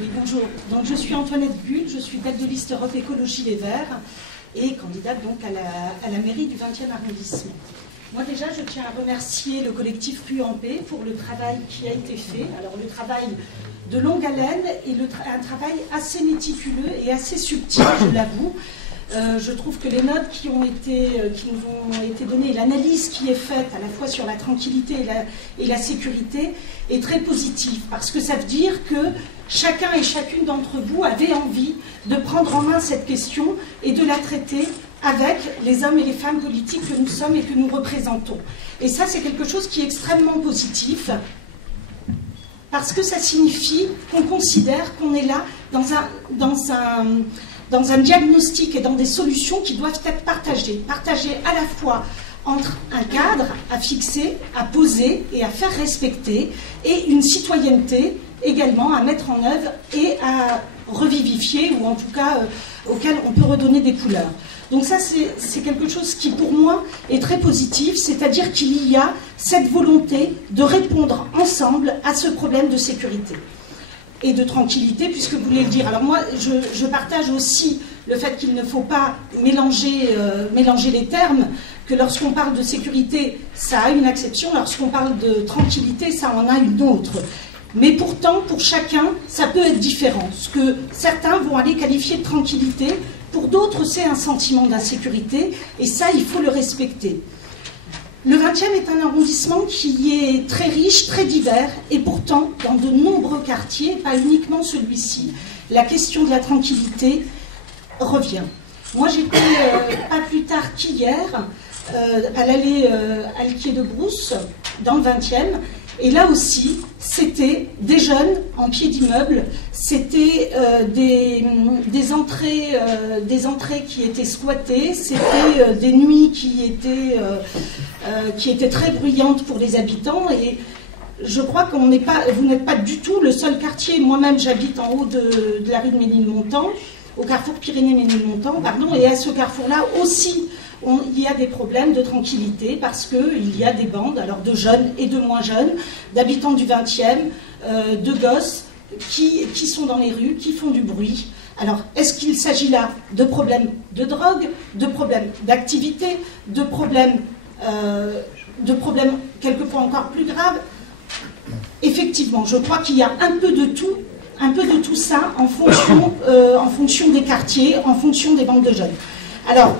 Oui, bonjour. Donc, je suis Antoinette Bull, je suis tête de liste Europe Écologie Les Verts et candidate donc à la mairie du 20e arrondissement. Moi déjà, je tiens à remercier le collectif QAmpé pour le travail qui a été fait. Alors le travail de longue haleine et un travail assez méticuleux et assez subtil, je l'avoue. Je trouve que les notes qui nous ont été données, l'analyse qui est faite à la fois sur la tranquillité et la sécurité est très positive, parce que ça veut dire que chacun et chacune d'entre vous avait envie de prendre en main cette question et de la traiter avec les hommes et les femmes politiques que nous sommes et que nous représentons. Et ça, c'est quelque chose qui est extrêmement positif, parce que ça signifie qu'on considère qu'on est là dans un diagnostic et dans des solutions qui doivent être partagées à la fois entre un cadre à fixer, à poser et à faire respecter, et une citoyenneté également à mettre en œuvre et à revivifier, ou en tout cas auquel on peut redonner des couleurs. Donc ça, c'est quelque chose qui, pour moi, est très positif, c'est-à-dire qu'il y a cette volonté de répondre ensemble à ce problème de sécurité et de tranquillité, puisque vous voulez le dire. Alors moi, je partage aussi le fait qu'il ne faut pas mélanger les termes, que lorsqu'on parle de sécurité, ça a une acception, lorsqu'on parle de tranquillité, ça en a une autre. Mais pourtant, pour chacun, ça peut être différent. Ce que certains vont aller qualifier de tranquillité, pour d'autres, c'est un sentiment d'insécurité, et ça, il faut le respecter. Le 20e est un arrondissement qui est très riche, très divers, et pourtant, dans de nombreux quartiers, pas uniquement celui-ci, la question de la tranquillité revient. Moi, j'étais pas plus tard qu'hier à l'allée Alquier-de-Brousse, dans le 20e, et là aussi, c'était des jeunes en pied d'immeuble, c'était des entrées qui étaient squattées, c'était des nuits qui étaient très bruyantes pour les habitants, et je crois que vous n'êtes pas du tout le seul quartier. Moi-même, j'habite en haut de la rue de Ménilmontant, au carrefour Pyrénées-Ménilmontant, et à ce carrefour-là aussi, il y a des problèmes de tranquillité, parce qu'il y a des bandes, alors de jeunes et de moins jeunes, d'habitants du 20e, de gosses qui sont dans les rues, qui font du bruit. Alors, est-ce qu'il s'agit là de problèmes de drogue, de problèmes d'activité, de problèmes quelquefois encore plus graves? Effectivement, je crois qu'il y a un peu de tout ça en fonction des quartiers, en fonction des bandes de jeunes. Alors,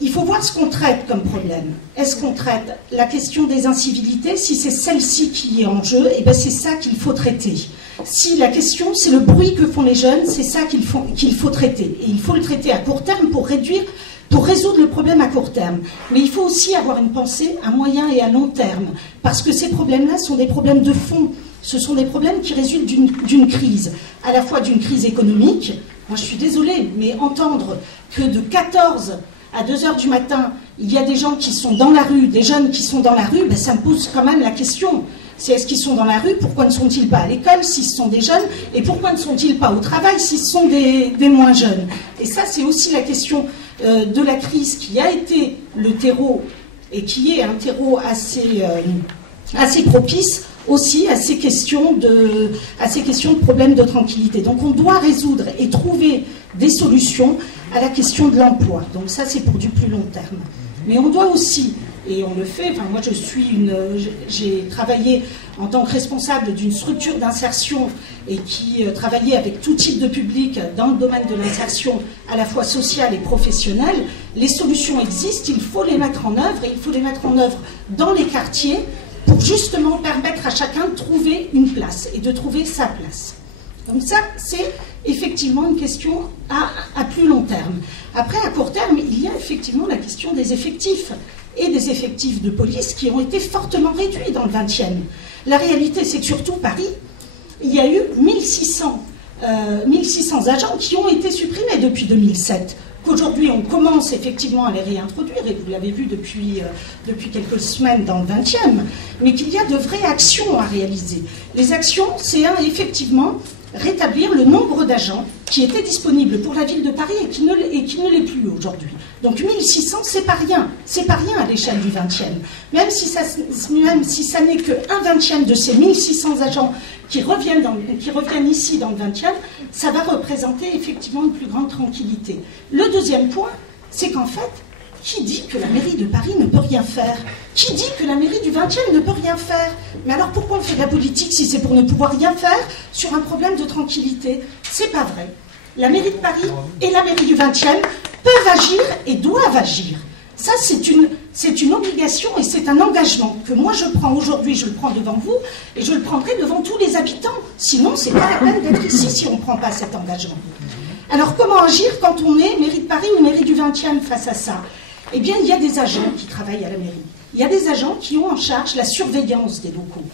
il faut voir ce qu'on traite comme problème. Est-ce qu'on traite la question des incivilités? Si c'est celle-ci qui est en jeu, eh bien c'est ça qu'il faut traiter. Si la question, c'est le bruit que font les jeunes, c'est ça qu'il faut traiter. Et il faut le traiter à court terme pour résoudre le problème à court terme. Mais il faut aussi avoir une pensée à moyen et à long terme, parce que ces problèmes-là sont des problèmes de fond. Ce sont des problèmes qui résultent d'une crise, à la fois d'une crise économique. Moi, je suis désolée, mais entendre que de 14 à 2 heures du matin, il y a des gens qui sont dans la rue, des jeunes qui sont dans la rue, ça me pose quand même la question. C'est est-ce qu'ils sont dans la rue? Pourquoi ne sont-ils pas à l'école si ce sont des jeunes? Et pourquoi ne sont-ils pas au travail si ce sont des moins jeunes? Et ça, c'est aussi la question de la crise qui a été le terreau, et qui est un terreau assez propice aussi à ces questions de problèmes de tranquillité. Donc on doit résoudre et trouver des solutions à la question de l'emploi. Donc ça, c'est pour du plus long terme. Mais on doit aussi, et on le fait, moi j'ai travaillé en tant que responsable d'une structure d'insertion et qui travaillait avec tout type de public dans le domaine de l'insertion à la fois sociale et professionnelle. Les solutions existent, il faut les mettre en œuvre, et il faut les mettre en œuvre dans les quartiers pour justement permettre à chacun de trouver une place et de trouver sa place. Donc ça, c'est effectivement une question à plus long terme. Après, à court terme, il y a effectivement la question des effectifs, et des effectifs de police qui ont été fortement réduits dans le 20e. La réalité, c'est que surtout Paris, il y a eu 1600 agents qui ont été supprimés depuis 2007. Qu'aujourd'hui, on commence effectivement à les réintroduire, et vous l'avez vu depuis quelques semaines dans le 20e, mais qu'il y a de vraies actions à réaliser. Les actions, c'est effectivement rétablir le nombre d'agents qui étaient disponibles pour la ville de Paris et qui ne l'est plus aujourd'hui. Donc 1600, c'est pas rien à l'échelle du 20e. Même si ça n'est qu'un 20e de ces 1600 agents qui reviennent ici dans le 20e, ça va représenter effectivement une plus grande tranquillité. Le deuxième point, c'est qu'en fait, qui dit que la mairie de Paris ne peut rien faire? Qui dit que la mairie du 20e ne peut rien faire? Mais alors pourquoi on fait de la politique si c'est pour ne pouvoir rien faire sur un problème de tranquillité? C'est pas vrai. La mairie de Paris et la mairie du 20e peuvent agir et doivent agir. Ça, c'est une obligation et c'est un engagement que moi je prends aujourd'hui, je le prends devant vous et je le prendrai devant tous les habitants. Sinon, c'est pas la peine d'être ici si on ne prend pas cet engagement. Alors, comment agir quand on est mairie de Paris ou mairie du 20e face à ça? Eh bien, il y a des agents qui travaillent à la mairie. Il y a des agents qui ont en charge la surveillance des locaux.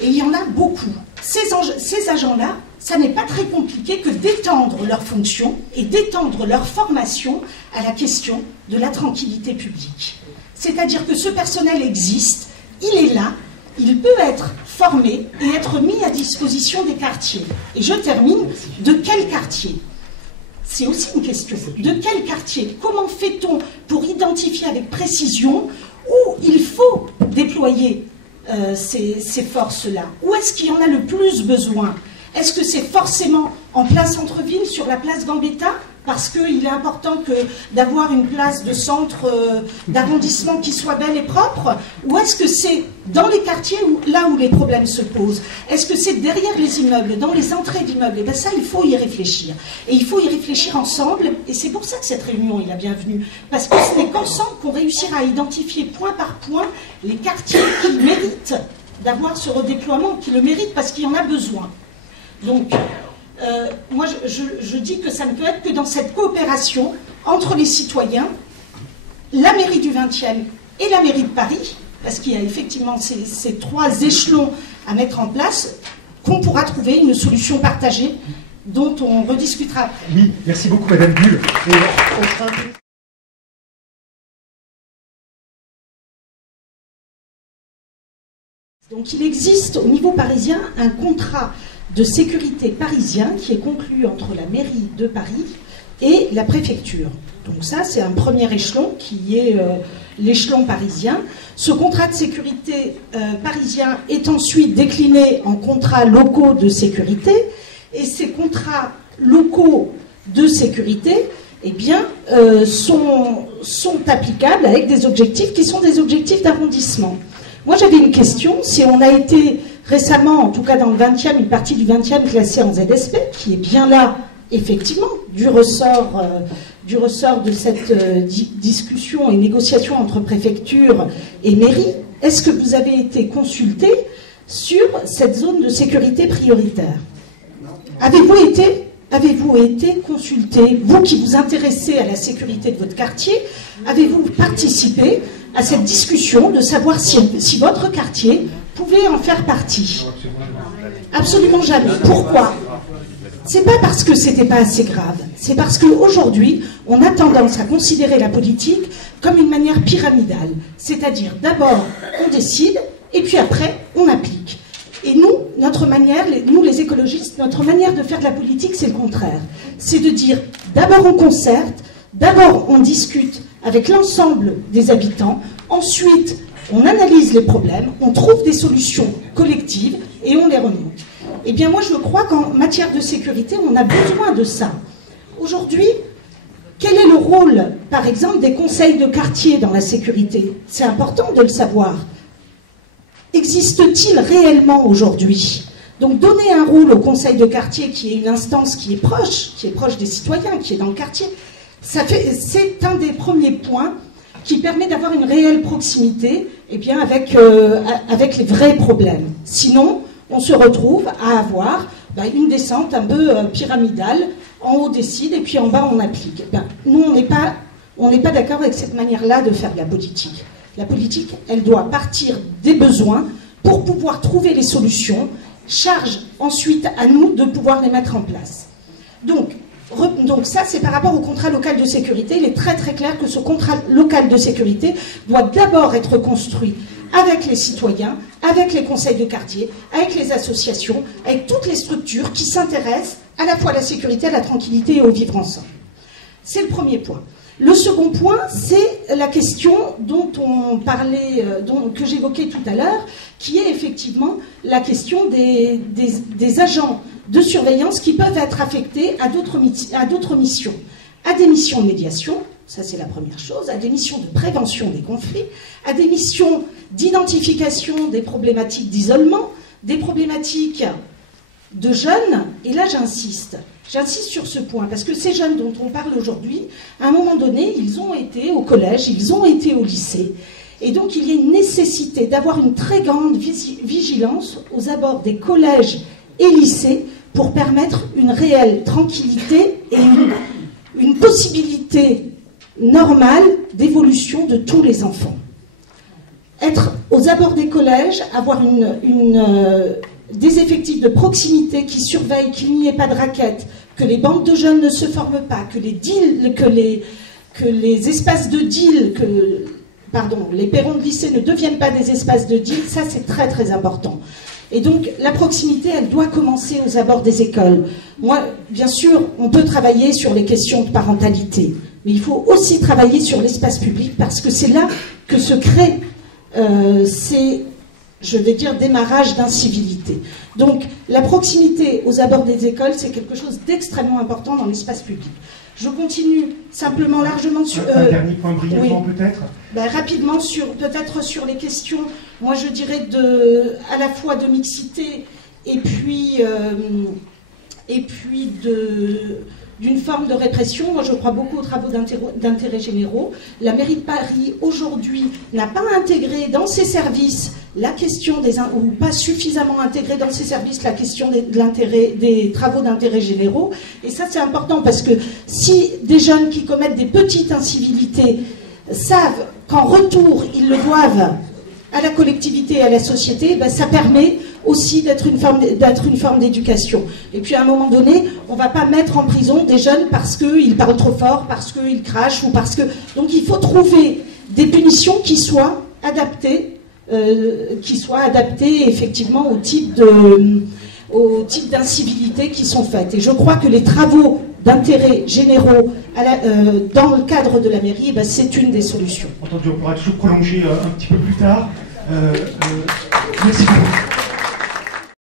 Et il y en a beaucoup. Ces agents-là, ça n'est pas très compliqué que d'étendre leurs fonctions et d'étendre leur formation à la question de la tranquillité publique. C'est-à-dire que ce personnel existe, il est là, il peut être formé et être mis à disposition des quartiers. Et je termine, de quel quartier ? C'est aussi une question. De quel quartier? Comment fait-on pour identifier avec précision où il faut déployer ces forces-là? Où est-ce qu'il y en a le plus besoin? Est-ce que c'est forcément en plein centre-ville, sur la place Gambetta, parce qu'il est important d'avoir une place de centre d'arrondissement qui soit belle et propre? Ou est-ce que c'est dans les quartiers là où les problèmes se posent? Est-ce que c'est derrière les immeubles, dans les entrées d'immeubles? Et bien ça, il faut y réfléchir. Et il faut y réfléchir ensemble, et c'est pour ça que cette réunion est la bienvenue. Parce que ce n'est qu'ensemble qu'on réussira à identifier point par point les quartiers qui méritent d'avoir ce redéploiement, qui le méritent parce qu'il y en a besoin. Donc, moi, je dis que ça ne peut être que dans cette coopération entre les citoyens, la mairie du 20e et la mairie de Paris, parce qu'il y a effectivement ces trois échelons à mettre en place, qu'on pourra trouver une solution partagée dont on rediscutera après. Oui, merci beaucoup Madame Bulle. Donc il existe au niveau parisien un contrat de sécurité parisien qui est conclu entre la mairie de Paris et la préfecture. Donc ça, c'est un premier échelon qui est l'échelon parisien. Ce contrat de sécurité parisien est ensuite décliné en contrats locaux de sécurité, et ces contrats locaux de sécurité eh bien, sont applicables avec des objectifs qui sont des objectifs d'arrondissement. Moi, j'avais une question. Si on a été récemment, en tout cas dans le 20e, une partie du 20e classée en ZSP, qui est bien là, effectivement, du ressort de cette discussion et négociation entre préfecture et mairie, est-ce que vous avez été consulté sur cette zone de sécurité prioritaire? Avez-vous été consulté, vous qui vous intéressez à la sécurité de votre quartier, avez-vous participé à cette discussion de savoir si votre quartier pouvait en faire partie? Absolument jamais. Pourquoi? C'est pas parce que c'était pas assez grave, c'est parce qu'aujourd'hui, on a tendance à considérer la politique comme une manière pyramidale. C'est-à-dire, d'abord, on décide, et puis après, on applique. Et nous, notre manière, nous les écologistes, notre manière de faire de la politique, c'est le contraire. C'est de dire, d'abord on concerte, d'abord on discute avec l'ensemble des habitants, ensuite on analyse les problèmes, on trouve des solutions collectives et on les remonte. Eh bien moi je crois qu'en matière de sécurité, on a besoin de ça. Aujourd'hui, quel est le rôle, par exemple, des conseils de quartier dans la sécurité? C'est important de le savoir. Existe-t-il réellement aujourd'hui? Donc donner un rôle au conseil de quartier, qui est une instance qui est proche des citoyens, qui est dans le quartier, c'est un des premiers points qui permet d'avoir une réelle proximité eh bien, avec les vrais problèmes. Sinon, on se retrouve à avoir une descente un peu pyramidale. En haut, on décide, et puis en bas, on applique. Nous, on n'est pas d'accord avec cette manière-là de faire de la politique. La politique, elle doit partir des besoins pour pouvoir trouver les solutions. Charge ensuite à nous de pouvoir les mettre en place. Donc ça, c'est par rapport au contrat local de sécurité. Il est très très clair que ce contrat local de sécurité doit d'abord être construit avec les citoyens, avec les conseils de quartier, avec les associations, avec toutes les structures qui s'intéressent à la fois à la sécurité, à la tranquillité et au vivre ensemble. C'est le premier point. Le second point, c'est la question dont on parlait, que j'évoquais tout à l'heure, qui est effectivement la question des agents de surveillance qui peuvent être affectés à d'autres missions, à des missions de médiation, ça c'est la première chose, à des missions de prévention des conflits, à des missions d'identification des problématiques d'isolement, des problématiques de jeunes, et là j'insiste sur ce point, parce que ces jeunes dont on parle aujourd'hui, à un moment donné, ils ont été au collège, ils ont été au lycée, et donc il y a une nécessité d'avoir une très grande vigilance aux abords des collèges et lycées pour permettre une réelle tranquillité et une possibilité normale d'évolution de tous les enfants. Être aux abords des collèges, avoir des effectifs de proximité qui surveillent qu'il n'y ait pas de raquettes, que les bandes de jeunes ne se forment pas, que les espaces de deal, les perrons de lycée ne deviennent pas des espaces de deal, ça c'est très très important. Et donc la proximité, elle doit commencer aux abords des écoles. Moi, bien sûr, on peut travailler sur les questions de parentalité, mais il faut aussi travailler sur l'espace public parce que c'est là que se crée démarrage d'incivilité. Donc, la proximité aux abords des écoles, c'est quelque chose d'extrêmement important dans l'espace public. Je continue simplement largement sur... un dernier point brièvement peut-être rapidement, peut-être sur les questions, moi je dirais à la fois de mixité et puis d'une forme de répression. Moi, je crois beaucoup aux travaux d'intérêt généraux. La mairie de Paris, aujourd'hui, n'a pas intégré dans ses services la question ou pas suffisamment intégré dans ses services la question des travaux d'intérêt généraux. Et ça, c'est important parce que si des jeunes qui commettent des petites incivilités savent qu'en retour, ils le doivent à la collectivité et à la société, ça permet aussi d'être une forme d'éducation. Et puis à un moment donné, on ne va pas mettre en prison des jeunes parce qu'ils parlent trop fort, parce qu'ils crachent ou parce que... Donc il faut trouver des punitions qui soient adaptées effectivement au type d'incivilité qui sont faites. Et je crois que les travaux d'intérêt généraux dans le cadre de la mairie, c'est une des solutions. Entendu, on pourra toujours prolonger un petit peu plus tard. Merci beaucoup.